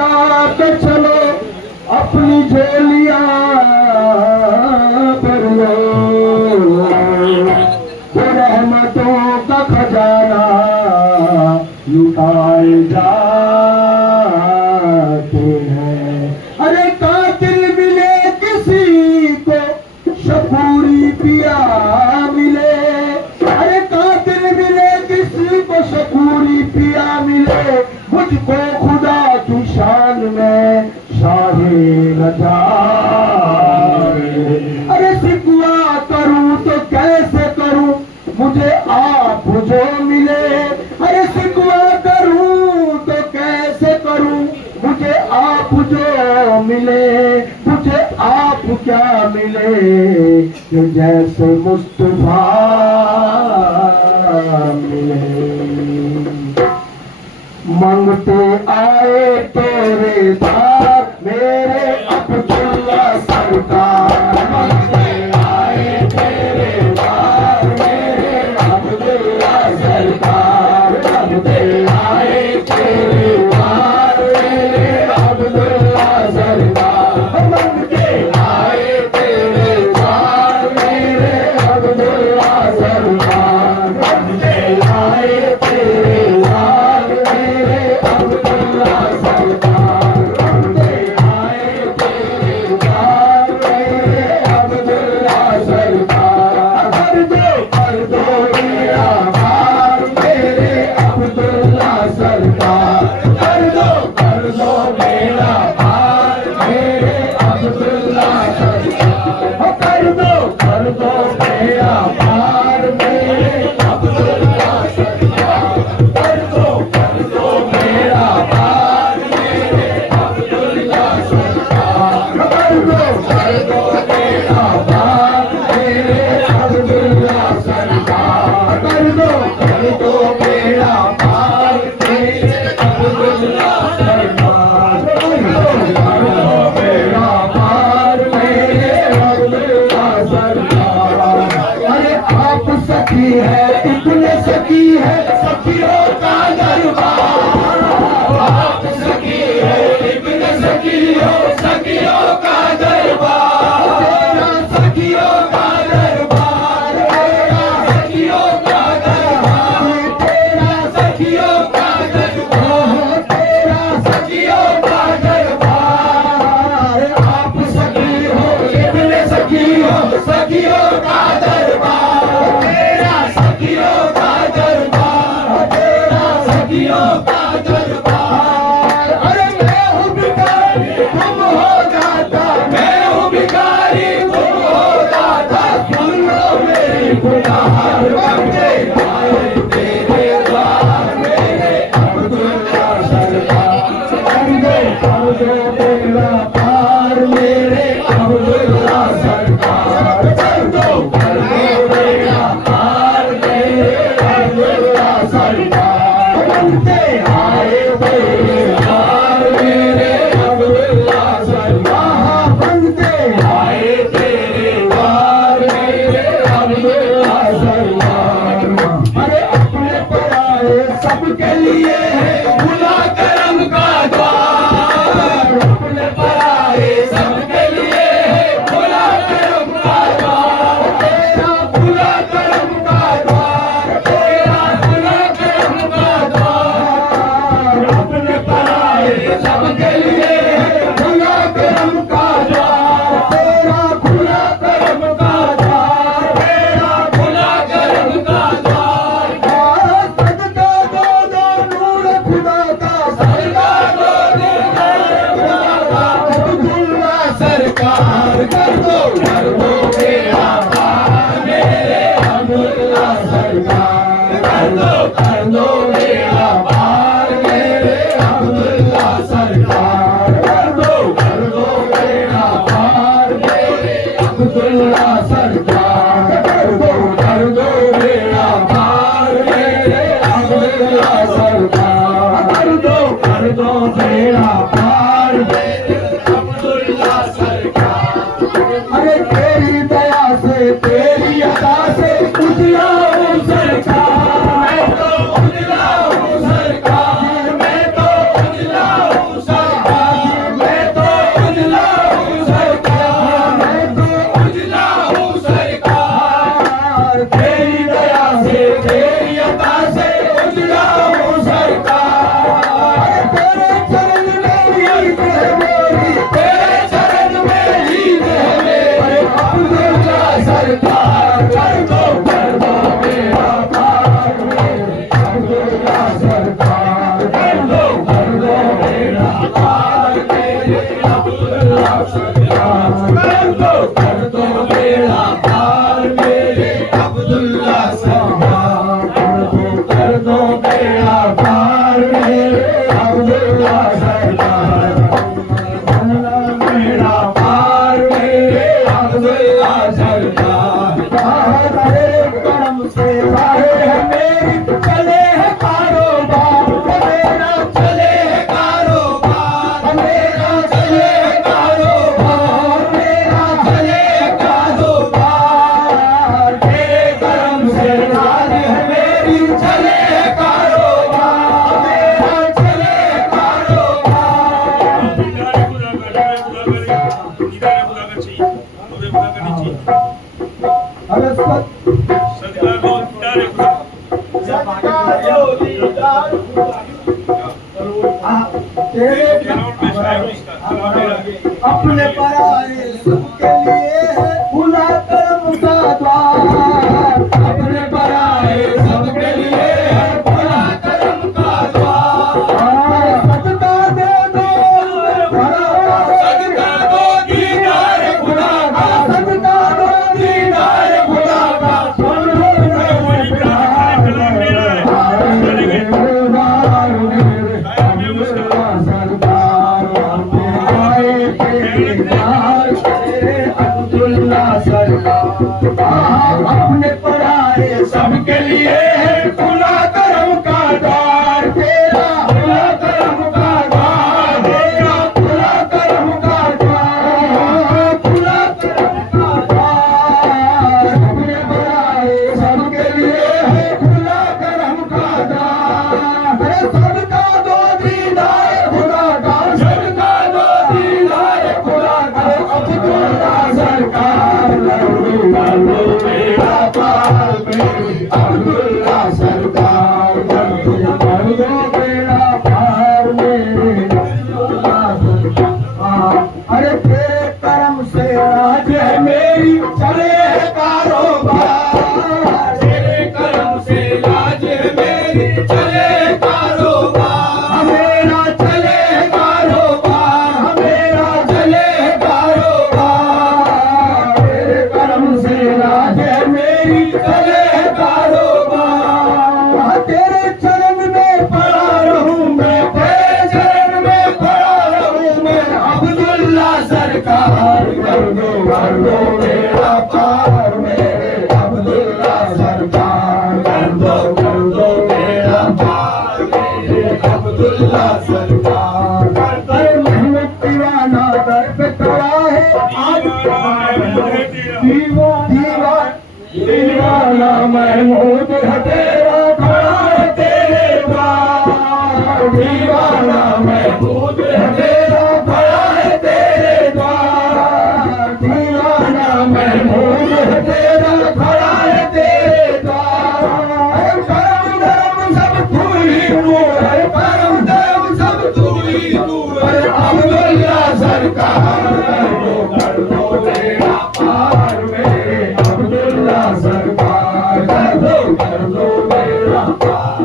सजा के चलो अपनी झोलियां भर लो, वो रहमतों का खजाना लुटाए जाते हैं। अरे कातिल मिले किसी को शफूरी पिया मिले, अरे कातिल मिले किसी को शफूरी पिया मिले, मुझको खुदा की शान में शाहे रजा। अरे सिकवा करूं तो कैसे करूं, मुझे आप जो मिले। अरे सिकवा करूं तो कैसे करूं, मुझे आप जो मिले। मुझे आप क्या मिले कि जैसे मुस्तफा मिले। मांगते आए तेरे दार मेरे अब्दुल्ला सरकार, मांगते आए तेरे दार मेरे अब्दुल्ला सरकार, मांगते आए तेरे दार मेरे अब्दुल्ला सरकार, मांगते आए तेरे दार मेरे अब्दुल्ला सरकार, मांगते आए तेरे दार मेरे अब्दुल्ला सरकार, मांगते आए तेरे दार मेरे अब्दुल्ला सरकार। कर दो मेरा भार मेरे अब्दुल्ला सरकार, कर दो मेरा भार मेरे अब्दुल्ला सरकार, कर दो मेरा भार मेरे अब्दुल्ला सरकार, कर दो मेरा भार मेरे अब्दुल्ला सरकार, कर दो मेरा भार मेरे अब्दुल्ला सरकार, कर दो मेरा भार मेरे अब्दुल्ला सरकार, कर दो मेरा भार मेरे अब्दुल्ला सरकार। अरे आप सखी है इतने सखी है सखियों का दरबार, आप सखी है इतने सखी हो सखियों का दरबार, तेरा सखियों का दरबार, तेरा सखियों का दरबार, तेरा सखियों का दरबार, तेरा सखियों का दरबार। आप सखी हो इतने सखी हो सखियों का दरबार, तेरा सखियों का दरबार, तेरा सखियों का दरबार। अरे मैं हूँ भिखारी तुम हो दाता, मैं हूँ भिखारी तुम हो दाता, सुन लो मेरी गुनाहगार, मांगते आए तेरे द्वार मेरे अब्दुल्ला सरकार, कर दो मेरा पार मेरे अब्दुल्ला सरकार, कर दो मेरा पार मेरे अब्दुल्ला सरकार, मांगते आए तेरे द्वार मेरे अब्दुल्ला सरकार, मांगते आए तेरे द्वार मेरे अब्दुल्ला सरकार। अरे अपने पर आए सबके लिए है खुला करम का द्वार, अपने पर आए सबके लिए है खुला करम का द्वार, तेरा खुला करम का द्वार, तेरा खुला करम का द्वार। अपने पर आए सबके लिए है खुला करम का द्वार, तेरा खुला करम का द्वार, तेरा खुला करम का द्वार। सदका दो नूर खुदा का, सदका दो नूर खुदा का, अब्दुल्ला सरकार, कर दो मेरा पार मेरे अब्दुल्ला सरकार, कर दो मेरा पार मेरे अब्दुल्ला सरकार। अपने पराए सबके लिए है खुला करम का द्वार, अपने पराए सबके लिए है खुला करम का द्वार। सदका दे दो खुदा का, सदका दो दीदार खुदा का, सदका दो दीदार खुदा का। अपने पराए सबके लिए है खुला करम का द्वार, तेरा खुला करम का द्वार, तेरा खुला करम का द्वार, खुला करम का द्वार। अपने पराए सबके लिए है खुला करम का द्वार। अरे सदका दो दीदार खुदा का, सदका दो दीदार खुदा का। अब्दुल्ला सरकार मेरा पार मेरी, अब्दुल्ला सरकार कर दो मेरा पार मेरे, अब्दुल्ला सरकार। अरे तेरे करम से आज है मेरी चले है कारोबार, तेरे करम से आज है मेरी चले है कारोबार। मेरा चले है कारोबार, मेरा चले है कारोबार। तेरे करम से आज है मेरी चले है कारोबार। तेरे चरण में पड़ा रहूं मैं, तेरे चरण में पड़ा रहूं मैं, अब्दुल्ला सरकार कर दो मेरा पार मेरे, अब्दुल्ला सरकार कर दो मेरा पार मेरे, अब्दुल्ला सरकार। अरे महमूद दीवाना दर पे खड़ा है, दीवाना महमूद है तेरा खड़ा है तेरे द्वार, दीवाना महमूद है तेरा खड़ा है तेरे द्वार, दीवाना महमूद है तेरा खड़ा है तेरे द्वार। परम धर्म सब तू ही तू है, परम धर्म सब तू ही तू है, अब्दुल्ला सरकार कर दो मेरा पार मेरे, अब्दुल्ला सरकार कर दो मेरा पार।